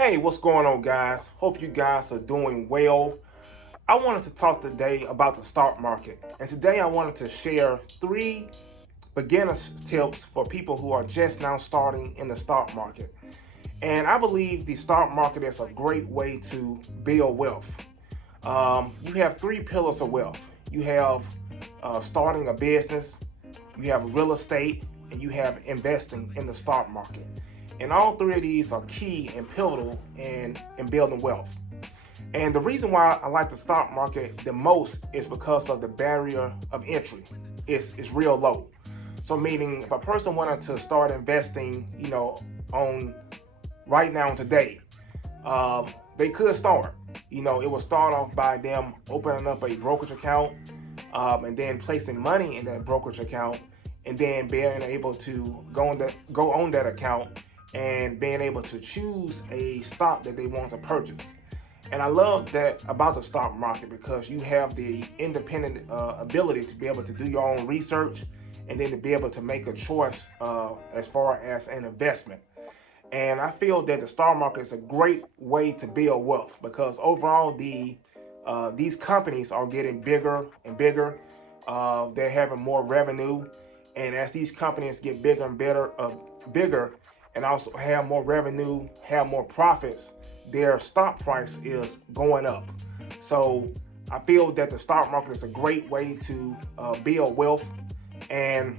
Hey, what's going on, guys? Hope you guys are doing well. I wanted to talk today about the stock market, and today I wanted to share three beginner's tips for people who are just now starting in the stock market. And I believe the stock market is a great way to build wealth. You have three pillars of wealth. You have starting a business, you have real estate, and you have investing in the stock market. And all three of these are key and pivotal in building wealth. And the reason why I like the stock market the most is because of the barrier of entry. It's real low. So meaning if a person wanted to start investing, on right now today, they could start. It will start off by them opening up a brokerage account, and then placing money in that brokerage account, and then being able to go on that account and being able to choose a stock that they want to purchase. And I love that about the stock market because you have the independent ability to be able to do your own research and then to be able to make a choice as far as an investment. And I feel that the stock market is a great way to build wealth because overall these companies are getting bigger and bigger. They're having more revenue, and as these companies get bigger and bigger, and also have more revenue, have more profits, their stock price is going up. So I feel that the stock market is a great way to build wealth, and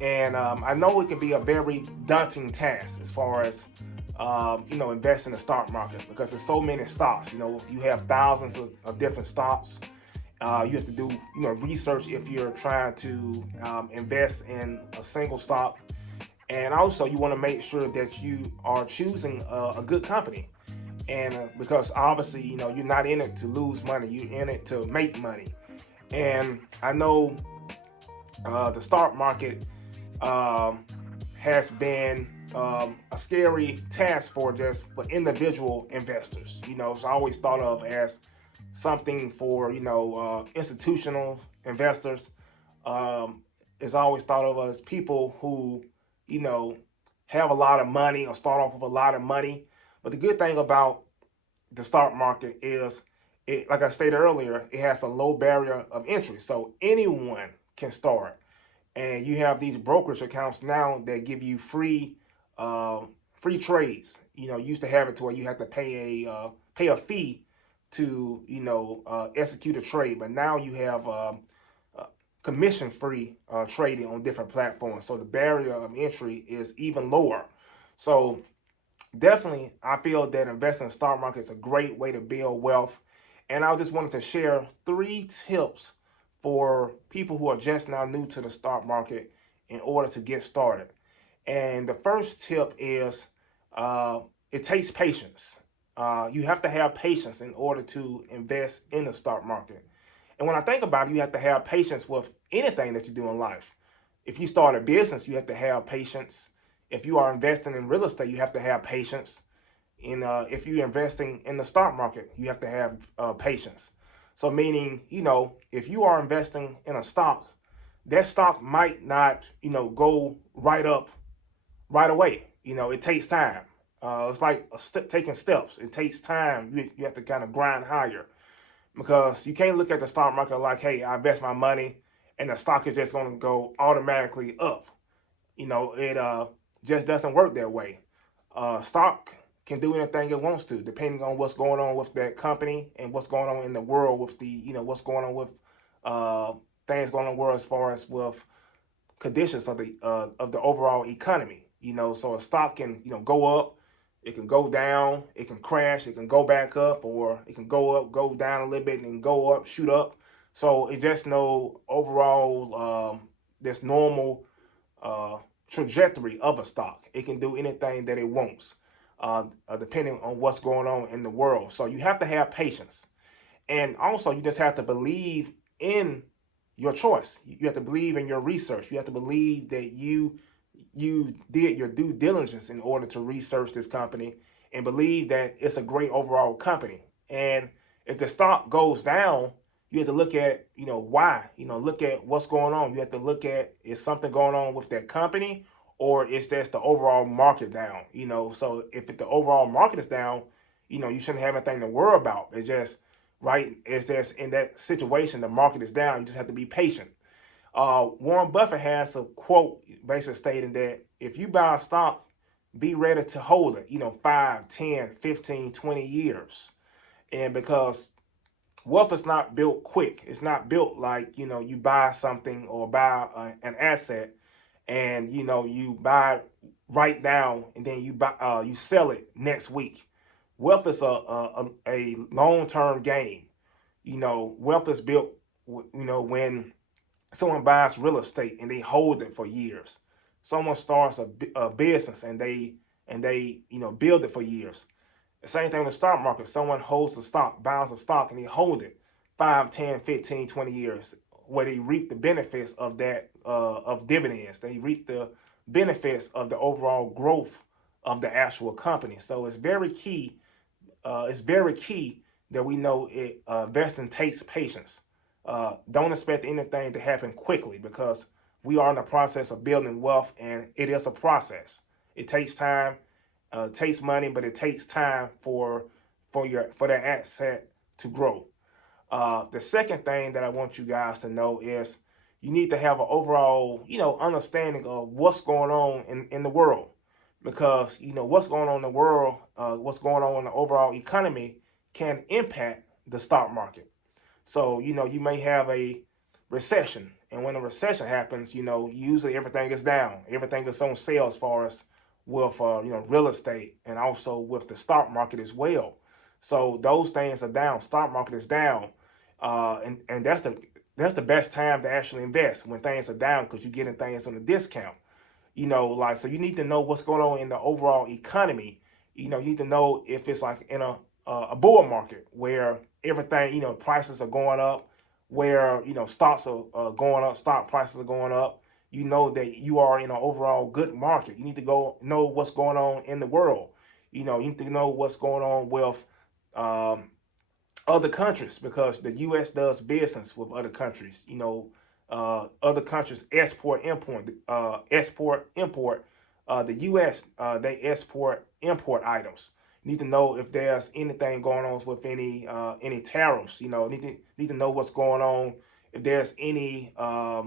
I know it can be a very daunting task as far as invest in the stock market because there's so many stocks. You have thousands of different stocks. You have to do research if you're trying to invest in a single stock, and also you want to make sure that you are choosing a good company. And because obviously you're not in it to lose money, you're in it to make money. And I know the stock market has been a scary task for individual investors. It's always thought of as something for institutional investors. It's always thought of as people who you know have a lot of money or start off with a lot of money. But the good thing about the stock market is, it, like I stated earlier, it has a low barrier of entry, so anyone can start. And you have these brokerage accounts now that give you free trades. You used to have it to where you had to pay a fee to execute a trade, but now you have commission free trading on different platforms. So the barrier of entry is even lower. So definitely, I feel that investing in the stock market is a great way to build wealth. And I just wanted to share three tips for people who are just now new to the stock market in order to get started. And the first tip is it takes patience. You have to have patience in order to invest in the stock market. And when I think about it, you have to have patience with anything that you do in life. If you start a business, you have to have patience. If you are investing in real estate, you have to have patience. And if you're investing in the stock market, you have to have patience. So meaning, if you are investing in a stock, that stock might not, go right up right away. It takes time. It's like taking steps. It takes time. You have to kind of grind higher because you can't look at the stock market like, hey, I invest my money and the stock is just going to go automatically up. It just doesn't work that way. Stock can do anything it wants to, depending on what's going on with that company and what's going on in the world with what's going on with things going on in the world as far as with conditions of the overall economy. So a stock can go up, it can go down, it can crash, it can go back up, or it can go up, go down a little bit, and then go up, shoot up. So it just no overall this normal uh, trajectory of a stock. It can do anything that it wants, depending on what's going on in the world. So you have to have patience, and also you just have to believe in your choice. You have to believe in your research. You have to believe that you did your due diligence in order to research this company and believe that it's a great overall company. And if the stock goes down, you have to look at why. Look at what's going on. You have to look at, is something going on with that company, or it's just the overall market down. So if the overall market is down, you shouldn't have anything to worry about. It's just right. It's just in that situation, the market is down. You just have to be patient. Warren Buffett has a quote basically stating that if you buy a stock, be ready to hold it, 5, 10, 15, 20 years. And because wealth is not built quick. It's not built like, you buy something or buy an asset and, you buy right now and then you sell it next week. Wealth is a long-term game. Wealth is built, when someone buys real estate and they hold it for years. Someone starts a business and they build it for years. The same thing with the stock market. Someone holds a stock, buys a stock, and they hold it 5, 10, 15, 20 years, where they reap the benefits of that of dividends. They reap the benefits of the overall growth of the actual company. So it's very key. It's very key that we know investing takes patience. Don't expect anything to happen quickly because we are in the process of building wealth, and it is a process. It takes time. It takes money, but it takes time for that asset to grow. The second thing that I want you guys to know is you need to have an overall, understanding of what's going on in the world, because what's going on in the world, what's going on in the overall economy can impact the stock market. So you may have a recession, and when a recession happens, usually everything is down, everything is on sale as far as with real estate and also with the stock market as well. So those things are down. Stock market is down, and that's the best time to actually invest when things are down because you're getting things on a discount. So you need to know what's going on in the overall economy. You need to know if it's like in a bull market where everything prices are going up, where stocks are going up, stock prices are going up. You know that you are in an overall good market. You need to go know what's going on in the world. You need to know what's going on with other countries because the U.S. does business with other countries. Other countries export, import, export, import. The U.S. They export, import items. You need to know if there's anything going on with any tariffs. Need to know what's going on if there's any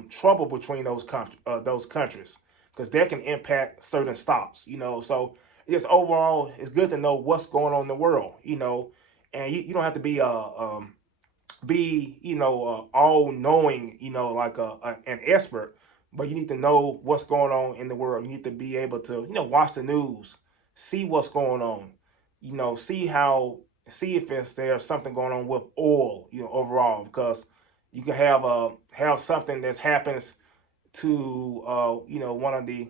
trouble between those countries, because that can impact certain stocks. So just overall, it's good to know what's going on in the world. And you don't have to be all knowing, like an expert, but you need to know what's going on in the world. You need to be able to watch the news, see what's going on, see if there's something going on with oil, overall, because you can have something that happens to one of the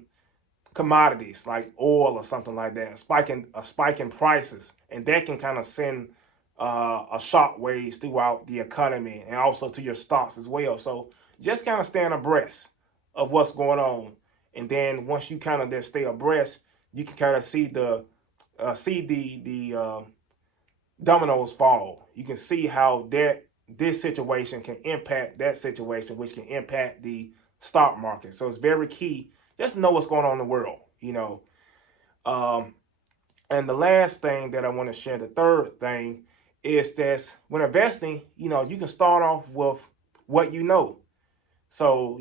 commodities like oil or something like that, a spike in prices, and that can kind of send a shock waves throughout the economy and also to your stocks as well. So just kind of staying abreast of what's going on, and then once you kind of just stay abreast, you can kind of see the dominoes fall. You can see how this situation can impact that situation, which can impact the stock market. So it's very key just to know what's going on in the world. And the last thing that I want to share, the third thing, is that when investing, you can start off with what you know. So,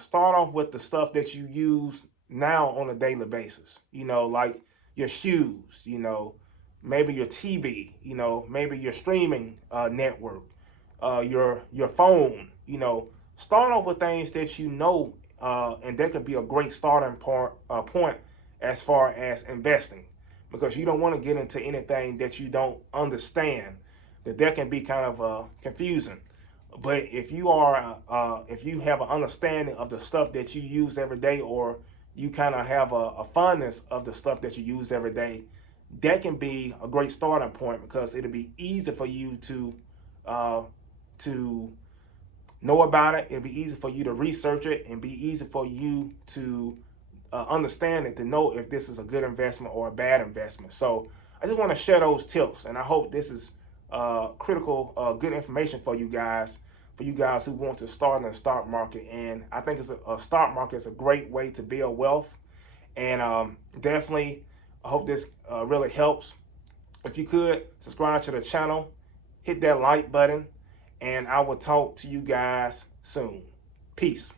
start off with the stuff that you use now on a daily basis, like your shoes, maybe your TV, maybe your streaming network, your phone, start off with things that and that could be a great starting point as far as investing, because you don't want to get into anything that you don't understand, that can be kind of confusing. But if you have an understanding of the stuff that you use every day, or you kind of have a fondness of the stuff that you use every day, that can be a great starting point, because it'll be easy for you to know about it. It'll be easy for you to research it, and be easy for you to understand it, to know if this is a good investment or a bad investment. So I just want to share those tips, and I hope this is critical, good information for you guys for you guys who want to start in the stock market. And I think a stock market is a great way to build wealth. And definitely, I hope this really helps. If you could subscribe to the channel, hit that like button, and I will talk to you guys soon. Peace.